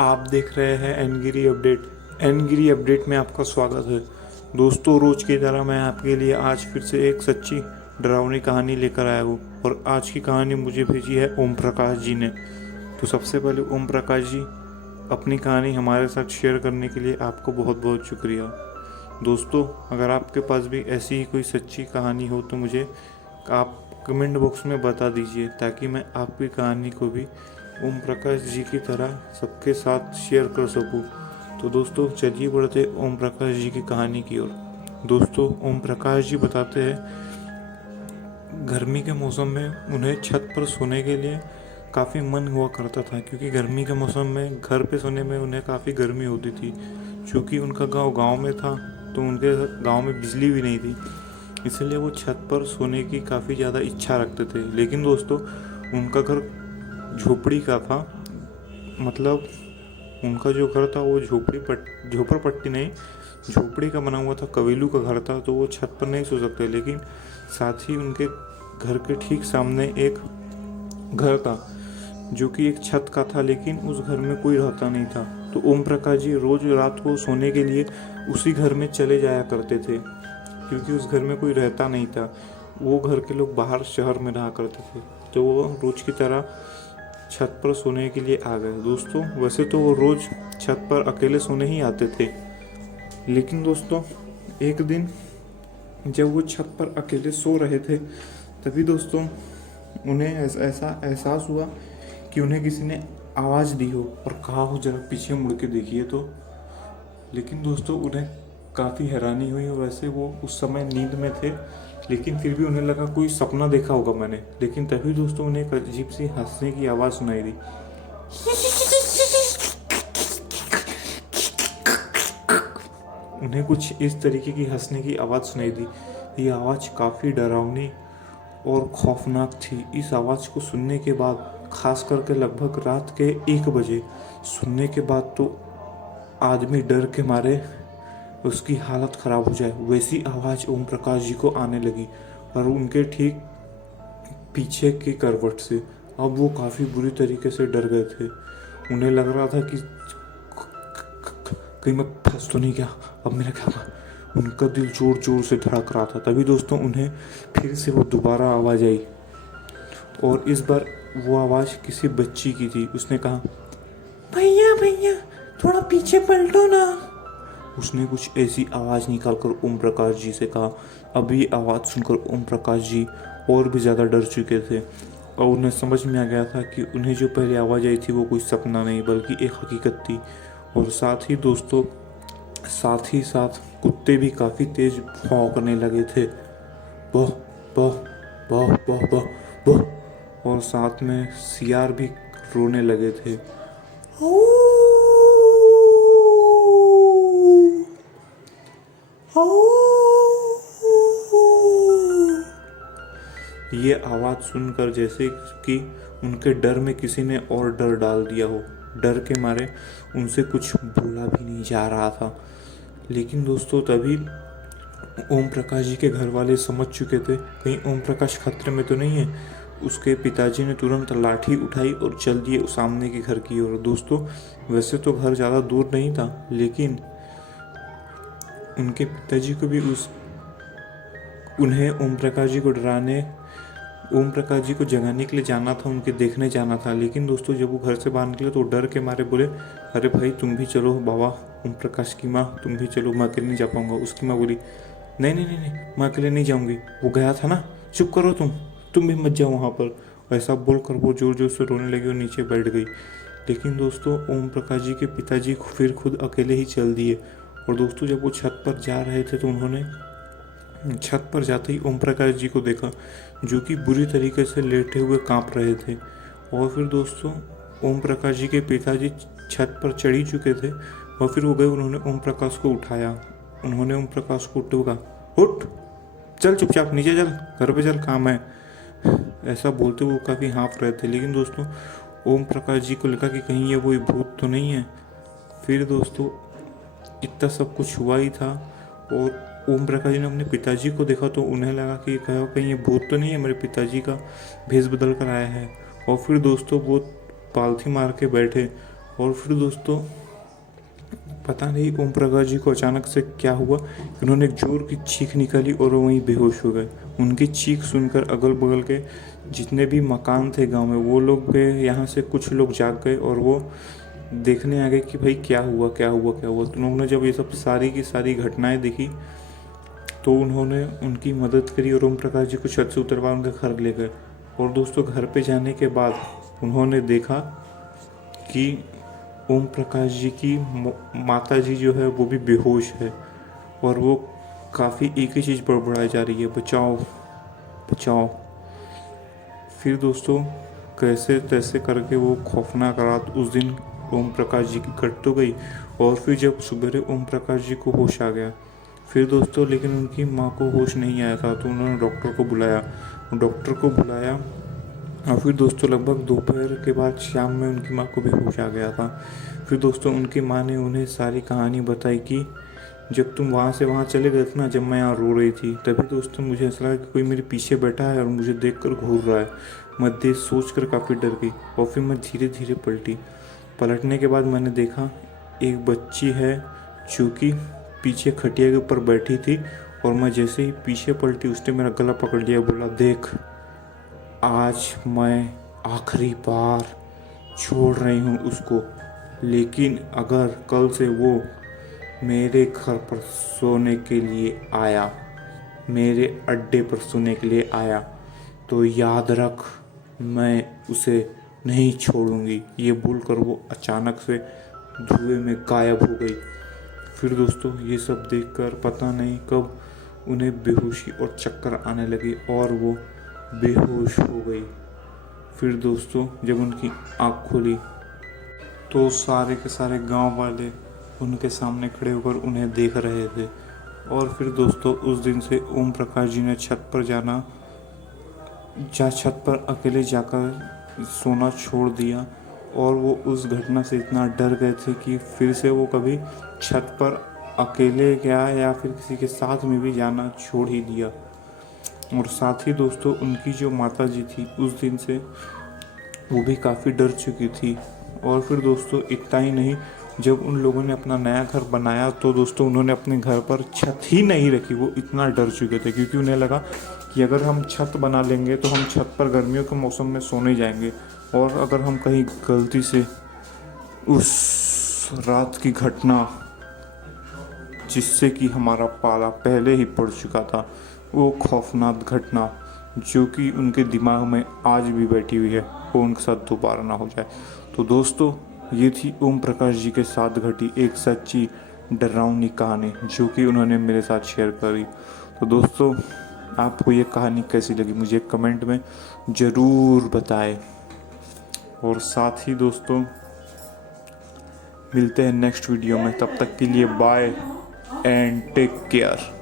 आप देख रहे हैं एनगिरी अपडेट। एनगिरी अपडेट में आपका स्वागत है। दोस्तों, रोज की तरह मैं आपके लिए आज फिर से एक सच्ची डरावनी कहानी लेकर आया हूँ और आज की कहानी मुझे भेजी है ओम प्रकाश जी ने। तो सबसे पहले ओम प्रकाश जी, अपनी कहानी हमारे साथ शेयर करने के लिए आपको बहुत बहुत शुक्रिया। दोस्तों, अगर आपके पास भी ऐसी ही कोई सच्ची कहानी हो तो मुझे आप कमेंट बॉक्स में बता दीजिए, ताकि मैं आपकी कहानी को भी ओम प्रकाश जी की तरह सबके साथ शेयर कर सकूं। तो दोस्तों, चलिए बढ़ते ओम प्रकाश जी की कहानी की ओर। दोस्तों, ओम प्रकाश जी बताते हैं, गर्मी के मौसम में उन्हें छत पर सोने के लिए काफ़ी मन हुआ करता था, क्योंकि गर्मी के मौसम में घर पे सोने में उन्हें काफ़ी गर्मी होती थी। चूँकि उनका गांव में था, तो उनके गांव में बिजली भी नहीं थी, इसलिए वो छत पर सोने की काफ़ी ज़्यादा इच्छा रखते थे। लेकिन दोस्तों, उनका घर झोपड़ी का था। मतलब उनका जो घर था वो झोपड़पट्टी नहीं, झोपड़ी का बना हुआ था, कबीलू का घर था। तो वो छत पर नहीं सो सकते। लेकिन साथ ही उनके घर के ठीक सामने एक घर था, जो कि एक छत का था, लेकिन उस घर में कोई रहता नहीं था। तो ओम प्रकाश जी रोज रात को सोने के लिए उसी घर में चले जाया करते थे, क्योंकि उस घर में कोई रहता नहीं था। वो घर के लोग बाहर शहर में रहा करते थे। तो वो रोज की तरह छत पर सोने के लिए आ गए। दोस्तों, वैसे तो वो रोज छत पर अकेले सोने ही आते थे, लेकिन दोस्तों एक दिन जब वो छत पर अकेले सो रहे थे, तभी दोस्तों उन्हें ऐसा एहसास हुआ कि उन्हें किसी ने आवाज़ दी हो और कहा हो, जरा पीछे मुड़ के देखिए तो। लेकिन दोस्तों उन्हें काफ़ी हैरानी हुई, और वैसे वो उस समय नींद में थे, लेकिन फिर भी उन्हें लगा कोई सपना देखा होगा मैंने। लेकिन तभी दोस्तों उन्हें एक अजीब सी हंसने की आवाज़ सुनाई दी। उन्हें कुछ इस तरीके की हंसने की आवाज़ सुनाई दी। ये आवाज़ काफ़ी डरावनी और खौफनाक थी। इस आवाज़ को सुनने के बाद, खास करके लगभग रात के 1 बजे सुनने के बाद, तो आदमी डर के मारे उसकी हालत ख़राब हो जाए, वैसी आवाज़ ओम प्रकाश जी को आने लगी, और उनके ठीक पीछे की करवट से। अब वो काफ़ी बुरी तरीके से डर गए थे। उन्हें लग रहा था कि कहीं मैं फंस तो नहीं गया, अब मेरा क्या होगा। उनका दिल जोर जोर से धड़क रहा था। तभी दोस्तों उन्हें फिर से वो दोबारा आवाज़ आई, और इस बार वो आवाज़ किसी बच्ची की थी। उसने कहा, भैया भैया, थोड़ा पीछे पलटो ना। उसने कुछ ऐसी आवाज़ निकालकर ओम प्रकाश जी से कहा। अब ये आवाज़ सुनकर ओम प्रकाश जी और भी ज़्यादा डर चुके थे, और उन्हें समझ में आ गया था कि उन्हें जो पहले आवाज़ आई थी वो कोई सपना नहीं, बल्कि एक हकीकत थी। और साथ ही दोस्तों, साथ ही साथ कुत्ते भी काफ़ी तेज भौंकने लगे थे। बह बह बह बह बह बह। और साथ में सियार भी रोने लगे थे। ये आवाज़ सुनकर जैसे कि उनके डर में किसी ने और डर डाल दिया हो। डर के मारे उनसे कुछ बोला भी नहीं जा रहा था। लेकिन दोस्तों तभी ओम प्रकाश जी के घर वाले समझ चुके थे, कहीं ओम प्रकाश खतरे में तो नहीं है। उसके पिताजी ने तुरंत लाठी उठाई और चल दिए उस सामने के घर की ओर। दोस्तों, वैसे तो घर ज़्यादा दूर नहीं था, लेकिन उनके पिताजी को भी उन्हें ओम प्रकाश जी को ओम प्रकाश जी को जगाने के लिए जाना था, उनके देखने जाना था। लेकिन दोस्तों जब वो घर से बाहर निकले तो डर के मारे बोले, अरे भाई तुम भी चलो, बाबा ओम प्रकाश की माँ तुम भी चलो, मैं अकेले नहीं जा पाऊंगा। उसकी माँ बोली, नहीं नहीं नहीं नहीं, मैं अकेले नहीं जाऊंगी, वो गया था ना, चुप करो तुम भी मत जाओ वहाँ पर। ऐसा बोलकर वो जोर जोर से रोने लगी और नीचे बैठ गई। लेकिन दोस्तों ओम प्रकाश जी के पिताजी फिर खुद अकेले ही चल दिए। और दोस्तों जब वो छत पर जा रहे थे तो उन्होंने छत पर जाते ही ओम प्रकाश जी को देखा, जो कि बुरी तरीके से लेटे हुए कांप रहे थे। और फिर दोस्तों ओम प्रकाश जी के पिताजी छत पर चढ़ ही चुके थे, और फिर वो गए, उन्होंने ओम प्रकाश को उठाया। उन्होंने ओम प्रकाश को उठते हुए कहा, उठ, चल चुपचाप नीचे चल, घर पे चल, काम है। ऐसा बोलते हुए वो काफ़ी हाँफ रहे थे। लेकिन दोस्तों ओम प्रकाश जी को लगा कि कहीं ये वही भूत तो नहीं है। फिर दोस्तों इतना सब कुछ हुआ ही था, और ओम प्रकाश जी ने अपने पिताजी को देखा तो उन्हें लगा कि कहीं ये भूत तो नहीं है, मेरे पिताजी का भेष बदल कर आया है। और फिर दोस्तों वो पालथी मार के बैठे और फिर दोस्तों पता नहीं ओम प्रकाश जी को अचानक से क्या हुआ, उन्होंने एक जोर की चीख निकाली और वो वहीं बेहोश हो गए। उनकी चीख सुनकर अगल बगल के जितने भी मकान थे गांव में वो लोग गए, यहाँ से कुछ लोग जाग गए और वो देखने आ गए कि भाई क्या हुआ क्या हुआ क्या हुआ। तो उन्होंने जब ये सब सारी की सारी घटनाएं देखी तो उन्होंने उनकी मदद करी और ओम प्रकाश जी को छत से उतरवा उनके घर ले गए। और दोस्तों घर पे जाने के बाद उन्होंने देखा कि ओम प्रकाश जी की माता जी जो है वो भी बेहोश है और वो काफ़ी एक ही चीज़ बड़बड़ाई जा रही है, बचाओ बचाओ। फिर दोस्तों कैसे तैसे करके वो खौफनाक रात उस दिन ओम प्रकाश जी की कट तो गई। और फिर जब सवेरे ओम प्रकाश जी को होश आ गया फिर दोस्तों, लेकिन उनकी माँ को होश नहीं आया था तो उन्होंने डॉक्टर को बुलाया और फिर दोस्तों लगभग दोपहर के बाद शाम में उनकी माँ को भी होश आ गया था। फिर दोस्तों उनकी माँ ने उन्हें सारी कहानी बताई कि जब तुम वहाँ से वहाँ चले गए थे ना, जब मैं यहाँ रो रही थी तभी दोस्तों मुझे ऐसा लगा कि कोई मेरे पीछे बैठा है और मुझे देखकर घूर रहा है। मैं देख सोच कर काफ़ी डर गई और फिर मैं धीरे धीरे पलटने के बाद मैंने देखा एक बच्ची है जो कि पीछे खटिया के ऊपर बैठी थी और मैं जैसे ही पीछे पलटी उसने मेरा गला पकड़ लिया, बोला देख आज मैं आखिरी बार छोड़ रही हूँ उसको, लेकिन अगर कल से वो मेरे घर पर सोने के लिए आया, मेरे अड्डे पर सोने के लिए आया तो याद रख मैं उसे नहीं छोड़ूंगी। ये बोलकर वो अचानक से धुएं में गायब हो गई। फिर दोस्तों ये सब देखकर पता नहीं कब उन्हें बेहोशी और चक्कर आने लगी और वो बेहोश हो गई। फिर दोस्तों जब उनकी आँख खुली तो सारे के सारे गांव वाले उनके सामने खड़े होकर उन्हें देख रहे थे। और फिर दोस्तों उस दिन से ओम प्रकाश जी ने छत पर अकेले जाकर सोना छोड़ दिया और वो उस घटना से इतना डर गए थे कि फिर से वो कभी छत पर अकेले गया या फिर किसी के साथ में भी जाना छोड़ ही दिया। और साथ ही दोस्तों उनकी जो माता जी थी उस दिन से वो भी काफ़ी डर चुकी थी। और फिर दोस्तों इतना ही नहीं, जब उन लोगों ने अपना नया घर बनाया तो दोस्तों उन्होंने अपने घर पर छत ही नहीं रखी, वो इतना डर चुके थे क्योंकि उन्हें लगा कि अगर हम छत बना लेंगे तो हम छत पर गर्मियों के मौसम में सोने जाएंगे और अगर हम कहीं गलती से उस रात की घटना जिससे कि हमारा पाला पहले ही पड़ चुका था, वो खौफनाक घटना जो कि उनके दिमाग में आज भी बैठी हुई है, वो उनके साथ दोबारा ना हो जाए। तो दोस्तों ये थी ओम प्रकाश जी के साथ घटी एक सच्ची डरावनी कहानी जो कि उन्होंने मेरे साथ शेयर करी। तो दोस्तों आपको ये कहानी कैसी लगी मुझे कमेंट में ज़रूर बताएं। और साथ ही दोस्तों मिलते हैं नेक्स्ट वीडियो में, तब तक के लिए बाय एंड टेक केयर।